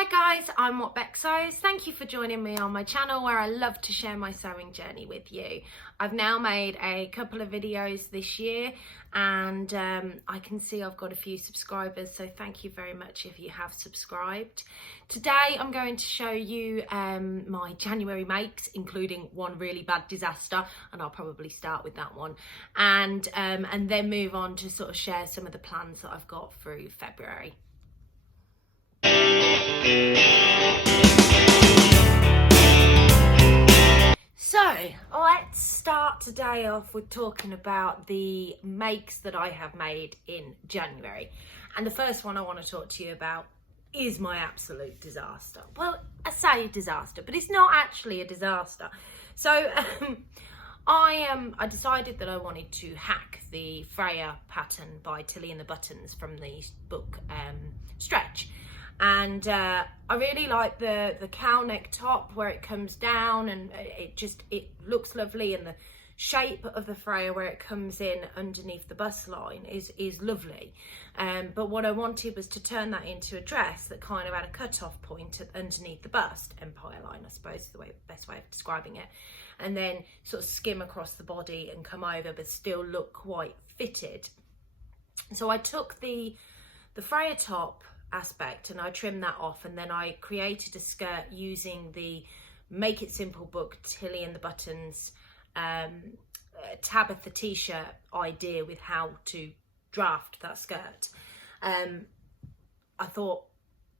Hi guys, I'm What Beck Sews. Thank you for joining me on my channel where I love to share my sewing journey with you. I've now made a couple of videos this year and I can see I've got a few subscribers, so thank you very much if you have subscribed. Today I'm going to show you my January makes, including one really bad disaster, and I'll probably start with that one, and then move on to sort of share some of the plans that I've got through February. So let's start today off with talking about the makes that I have made in January. And the first one I want to talk to you about is my absolute disaster. Well, I say disaster, but it's not actually a disaster. So I decided that I wanted to hack the Freya pattern by Tilly and the Buttons from the book Stretch. And I really like the cow neck top where it comes down, and it looks lovely, and the shape of the Freya where it comes in underneath the bust line is lovely. But what I wanted was to turn that into a dress that kind of had a cut-off point underneath the bust, empire line I suppose is the best way of describing it, and then sort of skim across the body and come over but still look quite fitted. So I took the Freya top aspect and I trimmed that off, and then I created a skirt using the Make It Simple book Tilly and the Buttons Tabitha t-shirt idea with how to draft that skirt. I thought,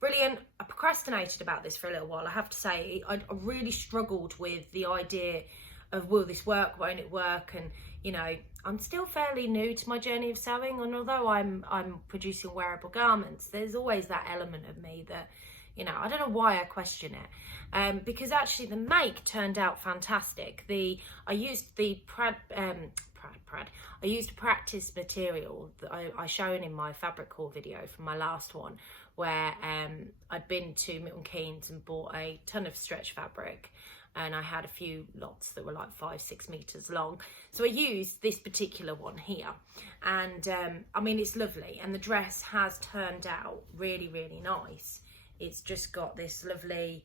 brilliant. I procrastinated about this for a little while, I have to say. I really struggled with the idea of, will this work, won't it work? And you know, I'm still fairly new to my journey of sewing, and although I'm producing wearable garments, there's always that element of me that, you know, I don't know why I question it, because actually the make turned out fantastic. I used practice material that I shown in my fabric haul video from my last one, where I'd been to Milton Keynes and bought a ton of stretch fabric, and I had a few lots that were like 5-6 meters long. So I used this particular one here, and I mean, it's lovely, and the dress has turned out really, really nice. It's just got this lovely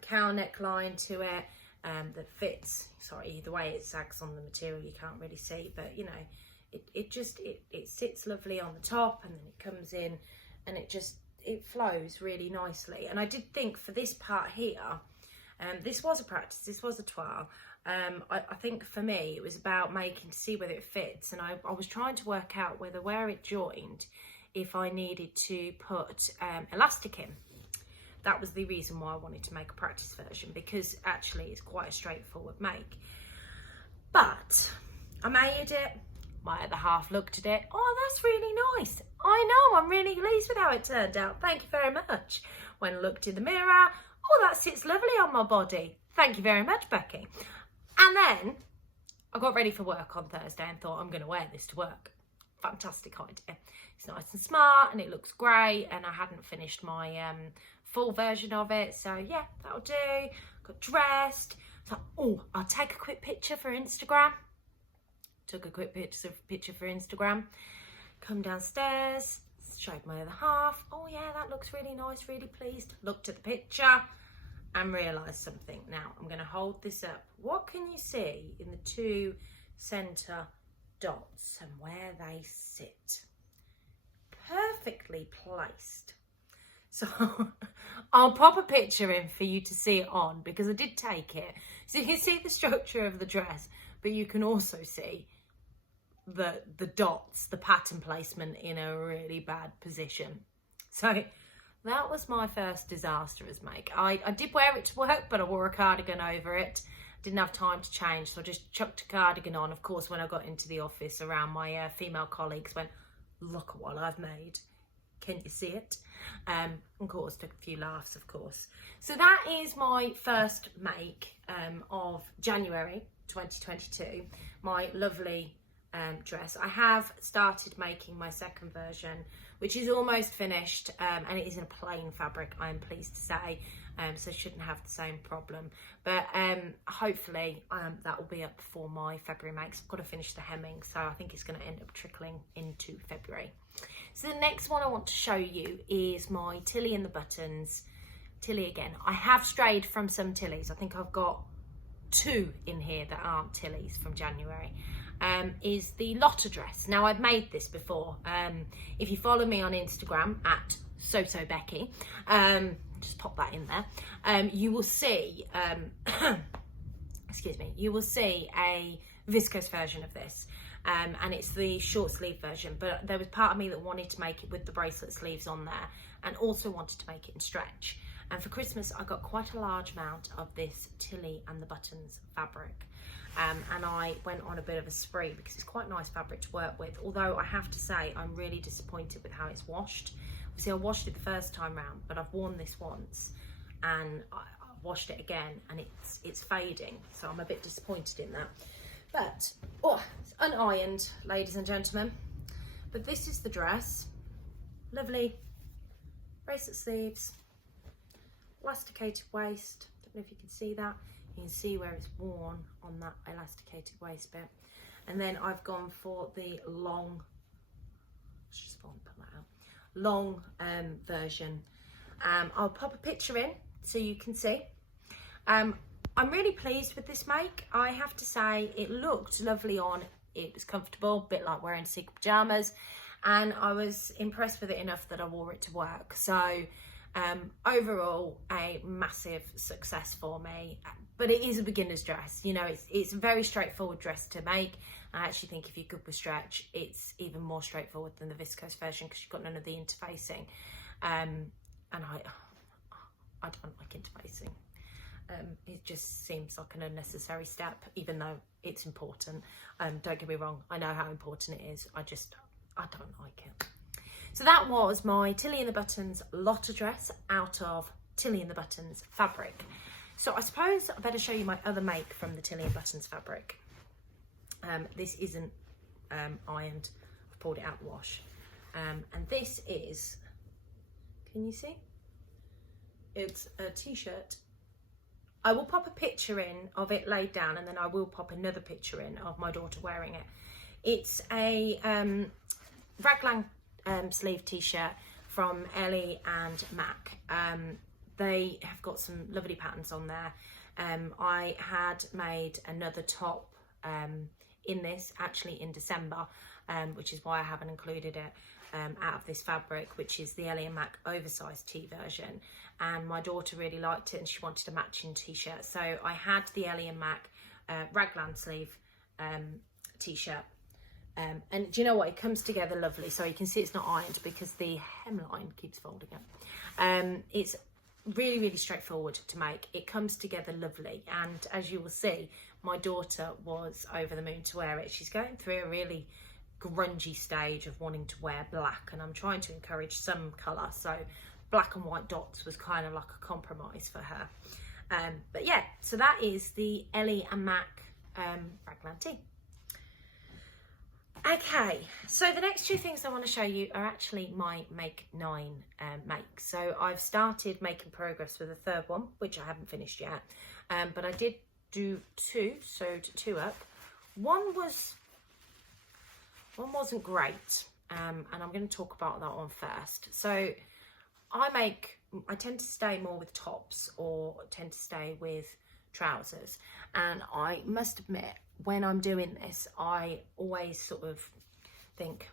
cow neckline to it that fits. Sorry, the way it sags on the material you can't really see, but you know, it sits lovely on the top, and then it comes in and it flows really nicely. And I did think for this part here, this was a practice, this was a toile. I think for me it was about making to see whether it fits, and I was trying to work out where it joined, if I needed to put elastic in. That was the reason why I wanted to make a practice version, because actually it's quite a straightforward make. But I made it, my other half looked at it, oh, that's really nice. I know, I'm really pleased with how it turned out, thank you very much. When I looked in the mirror, oh, that sits lovely on my body. Thank you very much, Becky. And then I got ready for work on Thursday and thought, I'm going to wear this to work. Fantastic idea. It's nice and smart and it looks great, and I hadn't finished my full version of it. So yeah, that'll do. Got dressed. So, oh, I'll take a quick picture for Instagram. Took a quick picture for Instagram. Come downstairs. Showed my other half. Oh yeah, that looks really nice, really pleased. Looked at the picture and realised something. Now I'm going to hold this up. What can you see in the two centre dots and where they sit? Perfectly placed. So I'll pop a picture in for you to see it on, because I did take it. So you can see the structure of the dress, but you can also see the dots, the pattern placement in a really bad position. So that was my first disastrous make. I did wear it to work, but I wore a cardigan over it. Didn't have time to change, so I just chucked a cardigan on. Of course, when I got into the office around my female colleagues, went, look at what I've made. Can you see it? Of course, took a few laughs, of course. So that is my first make of January 2022. My lovely dress. I have started making my second version, which is almost finished, and it is in a plain fabric, I am pleased to say, so shouldn't have the same problem. But hopefully that will be up for my February makes. I've got to finish the hemming, so I think it's going to end up trickling into February. So the next one I want to show you is my Tilly and the Buttons Tilly again. I have strayed from some Tillys. I think I've got 2 in here that aren't Tillys from January. Is the Lotta dress. Now, I've made this before. If you follow me on Instagram at SoSoBecky, just pop that in there, you will see, excuse me, you will see a viscose version of this. And it's the short sleeve version, but there was part of me that wanted to make it with the bracelet sleeves on there, and also wanted to make it in stretch. And for Christmas, I got quite a large amount of this Tilly and the Buttons fabric. And I went on a bit of a spree because it's quite nice fabric to work with. Although I have to say, I'm really disappointed with how it's washed. See, I washed it the first time round, but I've worn this once and I washed it again and it's fading. So I'm a bit disappointed in that. But, oh, it's unironed, ladies and gentlemen. But this is the dress. Lovely bracelet sleeves, elasticated waist. Don't know if you can see that. You can see where it's worn on that elasticated waist bit. And then I've gone for the long, let's just pull that out, long version. I'll pop a picture in so you can see. I'm really pleased with this make. I have to say it looked lovely on. It was comfortable, a bit like wearing sequin pajamas. And I was impressed with it enough that I wore it to work. So overall, a massive success for me. But it is a beginner's dress. You know, it's a very straightforward dress to make. I actually think if you're good with stretch, it's even more straightforward than the viscose version because you've got none of the interfacing. And I don't like interfacing. It just seems like an unnecessary step, even though it's important. Don't get me wrong, I know how important it is. I don't like it. So that was my Tilly and the Buttons Lotta dress out of Tilly and the Buttons fabric. So I suppose I better show you my other make from the Tilly and Buttons fabric. This isn't ironed. I've pulled it out the wash. And this is, can you see? It's a t-shirt. I will pop a picture in of it laid down, and then I will pop another picture in of my daughter wearing it. It's a Raglan sleeve t-shirt from Ellie and Mac. They have got some lovely patterns on there. I had made another top in this actually in December, which is why I haven't included it, out of this fabric, which is the Ellie and Mac oversized tee version. And my daughter really liked it and she wanted a matching t-shirt. So I had the Ellie and Mac Raglan sleeve t-shirt. And do you know what? It comes together lovely. So you can see it's not ironed because the hemline keeps folding up. It's really, really straightforward to make. It comes together lovely. And as you will see, my daughter was over the moon to wear it. She's going through a really grungy stage of wanting to wear black, and I'm trying to encourage some colour. So black and white dots was kind of like a compromise for her. But yeah, so that is the Ellie and Mac Raglan tee. Okay, so the next 2 things I want to show you are actually my Make 9 makes. So I've started making progress with the 3rd one, which I haven't finished yet. But I did do 2, sewed 2 up. One wasn't great, and I'm going to talk about that one first. So I tend to stay more with tops or tend to stay with trousers, and I must admit, when I'm doing this, I always sort of think,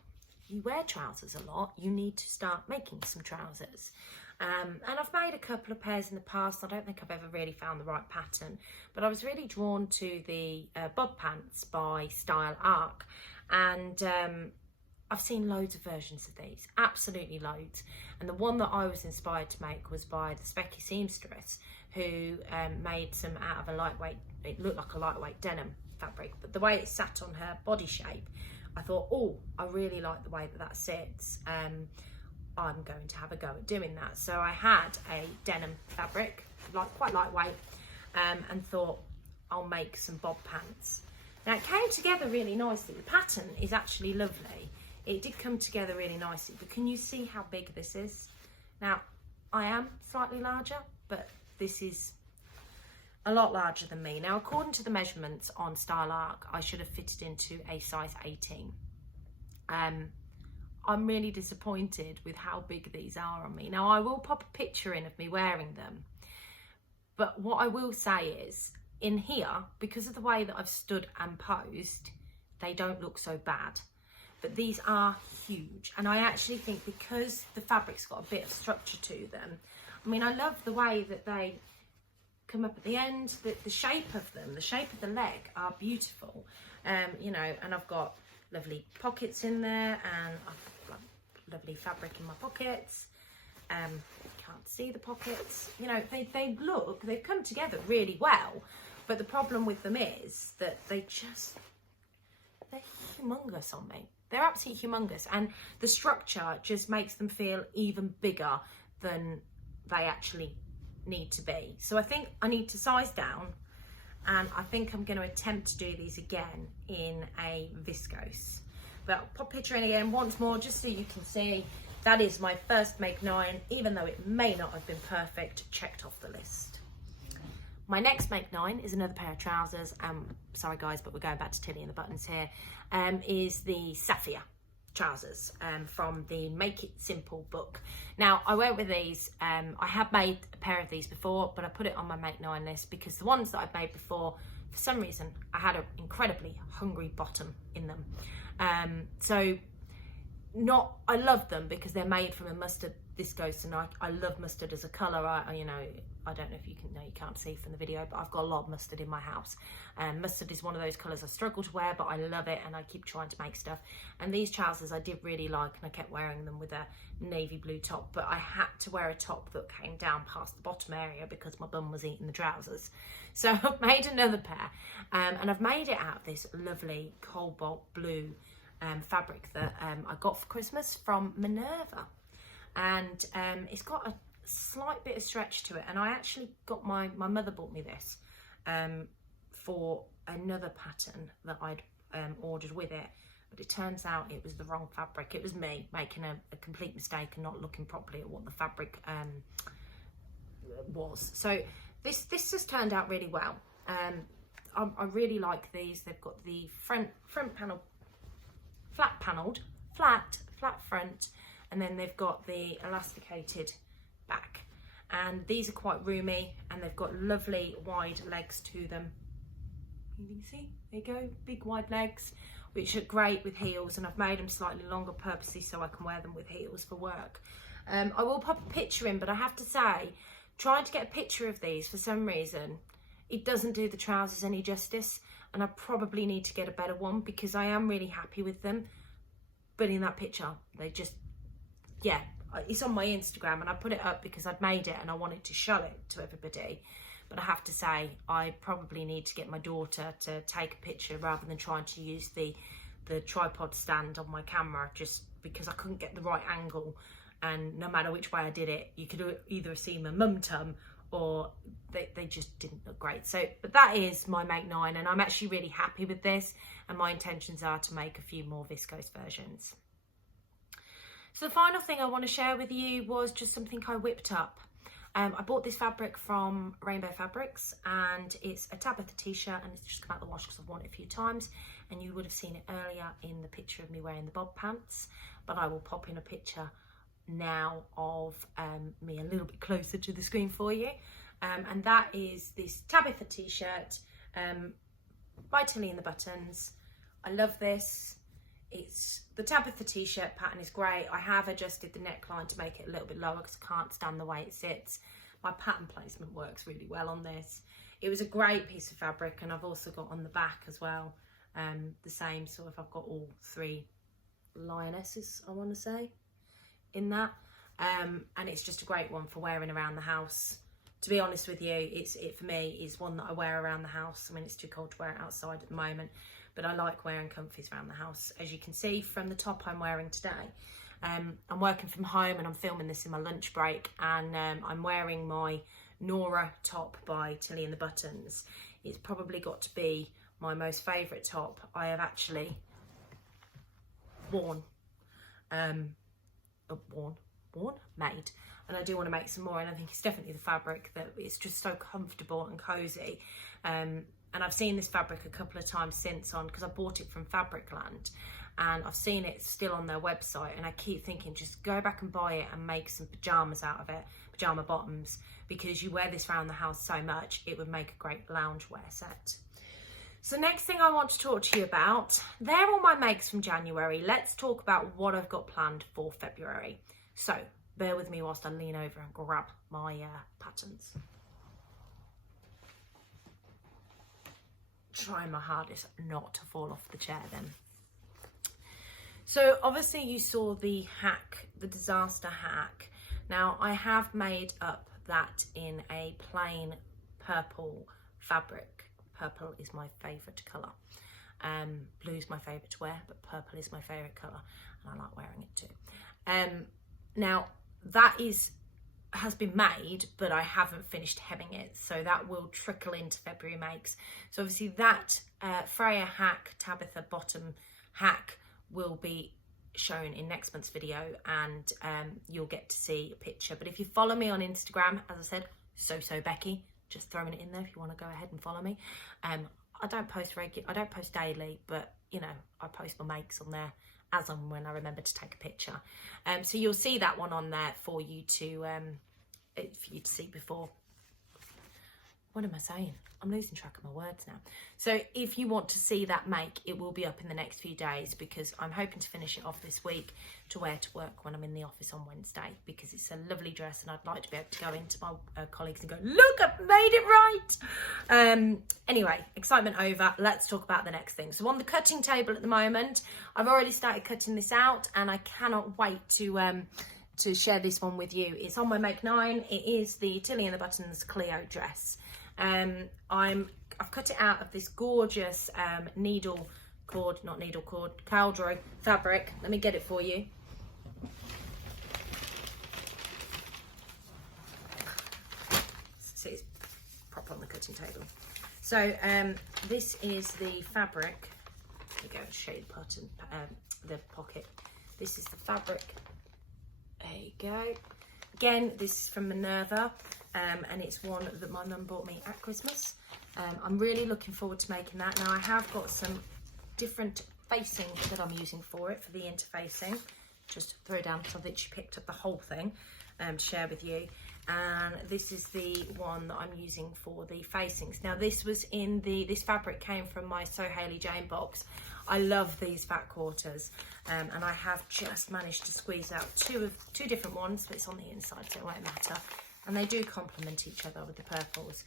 you wear trousers a lot, you need to start making some trousers. And I've made a couple of pairs in the past. I don't think I've ever really found the right pattern, but I was really drawn to the bob pants by Style Arc, and I've seen loads of versions of these, absolutely loads. And the one that I was inspired to make was by the Specky seamstress, who made some out of a lightweight, it looked like a lightweight denim fabric, but the way it sat on her body shape, I thought, oh, I really like the way that sits. I'm going to have a go at doing that. So I had a denim fabric, quite lightweight, and thought I'll make some bob pants. Now it came together really nicely. The pattern is actually lovely. It did come together really nicely, but can you see how big this is? Now, I am slightly larger, but this is a lot larger than me. Now, according to the measurements on Style Arc, I should have fitted into a size 18. I'm really disappointed with how big these are on me. Now, I will pop a picture in of me wearing them, but what I will say is, in here, because of the way that I've stood and posed, they don't look so bad. But these are huge, and I actually think because the fabric's got a bit of structure to them, I mean, I love the way that they come up at the end, the shape of them, the shape of the leg are beautiful, you know, and I've got lovely pockets in there, and I've got lovely fabric in my pockets. Can't see the pockets, you know, they've come together really well, but the problem with them is that they're humongous on me. They're absolutely humongous, and the structure just makes them feel even bigger than they actually need to be. So I think I need to size down, and I think I'm going to attempt to do these again in a viscose. But I'll pop a picture in again once more just so you can see that is my first make 9, even though it may not have been perfect, checked off the list. My next make 9 is another pair of trousers. Sorry guys, but we're going back to Tilly and the Buttons here. Is the Saffia trousers from the Make It Simple book. Now, I went with these. I have made a pair of these before, but I put it on my make 9 list because the ones that I've made before, for some reason, I had an incredibly hungry bottom in them. I love them because they're made from a mustard viscose, and I love mustard as a colour. I don't know if you can't see from the video, but I've got a lot of mustard in my house. Mustard is one of those colours I struggle to wear, but I love it, and I keep trying to make stuff. And these trousers I did really like, and I kept wearing them with a navy blue top, but I had to wear a top that came down past the bottom area because my bum was eating the trousers. So I've made another pair, and I've made it out of this lovely cobalt blue fabric that I got for Christmas from Minerva, and it's got a slight bit of stretch to it, and I actually got my mother bought me this for another pattern that I'd ordered with it, but it turns out it was the wrong fabric. It was me making a complete mistake and not looking properly at what the fabric was. So this has turned out really well. I really like these. They've got the front panel flat front, and then they've got the elasticated back, and these are quite roomy, and they've got lovely wide legs to them. You can see, there you go, big wide legs, which are great with heels, and I've made them slightly longer purposely so I can wear them with heels for work. I will pop a picture in, but I have to say, trying to get a picture of these, for some reason, it doesn't do the trousers any justice, and I probably need to get a better one because I am really happy with them. But in that picture, they just, yeah, it's on my Instagram, and I put it up because I'd made it and I wanted to show it to everybody. But I have to say, I probably need to get my daughter to take a picture rather than trying to use the tripod stand on my camera, just because I couldn't get the right angle, and no matter which way I did it, you could either see my mum tum or they just didn't look great. So, but that is my make 9, and I'm actually really happy with this, and my intentions are to make a few more viscose versions. So the final thing I want to share with you was just something I whipped up. I bought this fabric from Rainbow Fabrics, and it's a Tabitha t-shirt, and it's just come out the wash because I've worn it a few times, and you would have seen it earlier in the picture of me wearing the bob pants, but I will pop in a picture now of me a little bit closer to the screen for you, and that is this Tabitha t-shirt by Tilly and the Buttons. I love this. It's the Tabitha t-shirt pattern is great. I have adjusted the neckline to make it a little bit lower because I can't stand the way it sits. My pattern placement works really well on this. It was a great piece of fabric, and I've also got on the back as well the same sort of, I've got all 3 lionesses, I want to say, in that, and it's just a great one for wearing around the house. To be honest with you, it for me is one that I wear around the house. I mean, it's too cold to wear it outside at the moment, but I like wearing comfies around the house. As you can see from the top I'm wearing today, I'm working from home and I'm filming this in my lunch break, and I'm wearing my Nora top by Tilly and the Buttons. It's probably got to be my most favourite top I have actually made, and I do want to make some more, and I think it's definitely the fabric that it's just so comfortable and cozy, and I've seen this fabric a couple of times since on, because I bought it from Fabricland, and I've seen it still on their website, and I keep thinking just go back and buy it and make some pajamas out of it, pajama bottoms, because you wear this around the house so much, it would make a great loungewear set. So next thing I want to talk to you about, they're all my makes from January. Let's talk about what I've got planned for February. So bear with me whilst I lean over and grab my patterns. Trying my hardest not to fall off the chair then. So obviously you saw the hack, the disaster hack. Now I have made up that in a plain purple fabric. Purple is my favourite colour. Blue is my favourite to wear, but purple is my favourite colour, and I like wearing it too. Now that has been made, but I haven't finished hemming it, so that will trickle into February makes. So obviously that Freya hack, Tabitha bottom hack will be shown in next month's video, and you'll get to see a picture. But if you follow me on Instagram, as I said, so Becky, just throwing it in there if you want to go ahead and follow me. I don't post daily, but you know, I post my makes on there as and when I remember to take a picture. So you'll see that one on there for you to see before. What am I saying? I'm losing track of my words now. So if you want to see that make, it will be up in the next few days, because I'm hoping to finish it off this week to wear to work when I'm in the office on Wednesday, because it's a lovely dress and I'd like to be able to go into my colleagues and go, look, I've made it right. Anyway, excitement over. Let's talk about the next thing. So on the cutting table at the moment, I've already started cutting this out, and I cannot wait to share this one with you. It's on my make 9. It is the Tilly and the Buttons Cleo dress. I've cut it out of this gorgeous cowdroy fabric. Let me get it for you. See, it's proper on the cutting table. So this is the fabric. Let me go and show you the button, the pocket. This is the fabric. There you go. Again, this is from Minerva, and it's one that my mum bought me at Christmas. I'm really looking forward to making that. Now I have got some different facing that I'm using for it, for the interfacing. Just throw down because I think she picked up the whole thing to share with you. And this is the one that I'm using for the facings. Now this was in this fabric came from my So Hayley Jane box. I love these fat quarters, and I have just managed to squeeze out two different ones, but it's on the inside, so it won't matter. And they do complement each other with the purples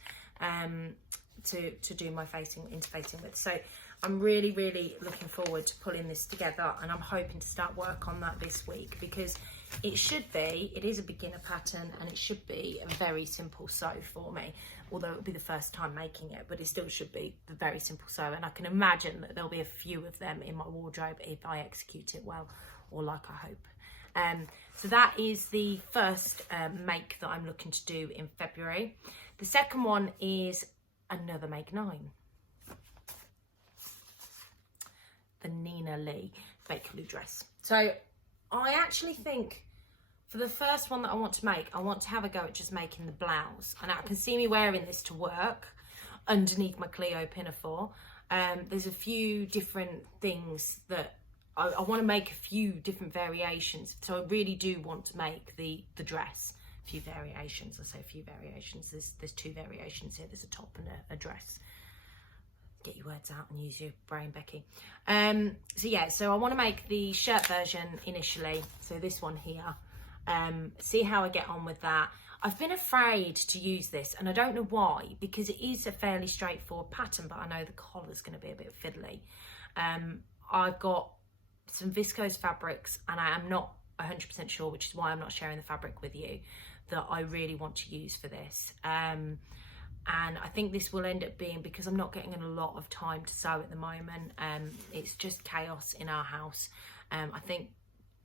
to do my interfacing with. So I'm really looking forward to pulling this together, and I'm hoping to start work on that this week, because it is a beginner pattern, and it should be a very simple sew for me, although it'll be the first time making it, but it still should be a very simple sew, and I can imagine that there'll be a few of them in my wardrobe if I execute it well, or like I hope. So that is the first make that I'm looking to do in February. The second one is another make 9. The Nina Lee Bakerloo dress. So I actually think for the first one that I want to make, I want to have a go at just making the blouse. And I can see me wearing this to work underneath my Cleo pinafore. There's a few different things that I want to make, a few different variations. So I really do want to make the dress. A few variations, I say a few variations. There's 2 variations here. There's a top and a dress. Get your words out and use your brain, Becky. So yeah, so I want to make the shirt version initially. So this one here. See how I get on with that. I've been afraid to use this, and I don't know why, because it is a fairly straightforward pattern, but I know the collar's going to be a bit fiddly. I've got some viscose fabrics, and I am not 100% sure, which is why I'm not sharing the fabric with you, that I really want to use for this. And I think this will end up being, because I'm not getting a lot of time to sew at the moment, it's just chaos in our house. I think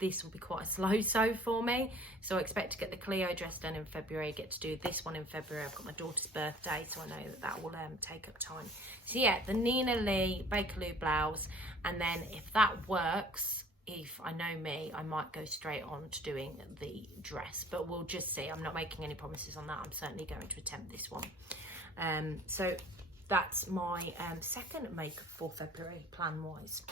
this will be quite a slow sew for me, so I expect to get the Cleo dress done in February, get to do this one in February. I've got my daughter's birthday, so I know that will take up time. So yeah, the Nina Lee Bakerloo blouse, and then if that works, if I know me, I might go straight on to doing the dress, but we'll just see. I'm not making any promises on that. I'm certainly going to attempt this one. So that's my second make for February, plan-wise.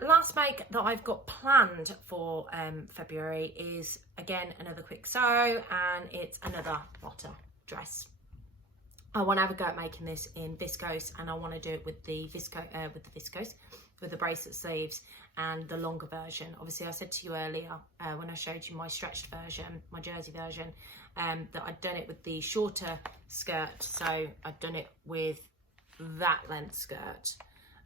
Last make that I've got planned for February is again another quick sew, and it's another Lotta dress. I want to have a go at making this in viscose, and I want to do it with the with the bracelet sleeves and the longer version. Obviously, I said to you earlier when I showed you my stretched version, my jersey version, that I'd done it with the shorter skirt. So I'd done it with that length skirt.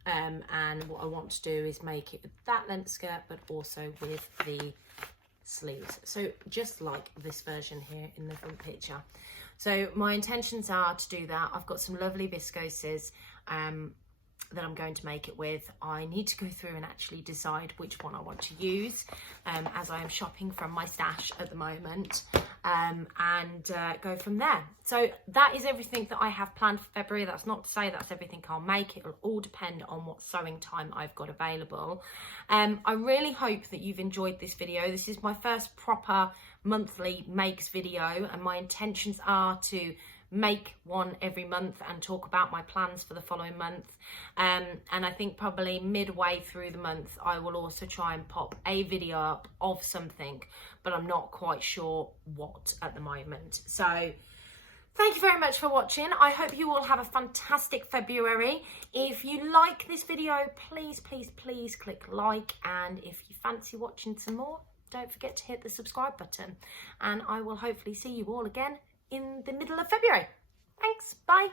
And what I want to do is make it with that length skirt, but also with the sleeves. So just like this version here in the front picture. So my intentions are to do that. I've got some lovely viscoses that I'm going to make it with. I need to go through and actually decide which one I want to use as I am shopping from my stash at the moment, and go from there. So that is everything that I have planned for February. That's not to say that's everything I'll make. It will all depend on what sewing time I've got available. I really hope that you've enjoyed this video. This is my first proper monthly makes video, and my intentions are to make one every month and talk about my plans for the following month, and I think probably midway through the month I will also try and pop a video up of something, but I'm not quite sure what at the moment. So thank you very much for watching. I hope you all have a fantastic February. If you like this video, please click like, and if you fancy watching some more, don't forget to hit the subscribe button, and I will hopefully see you all again in the middle of February. Thanks, bye.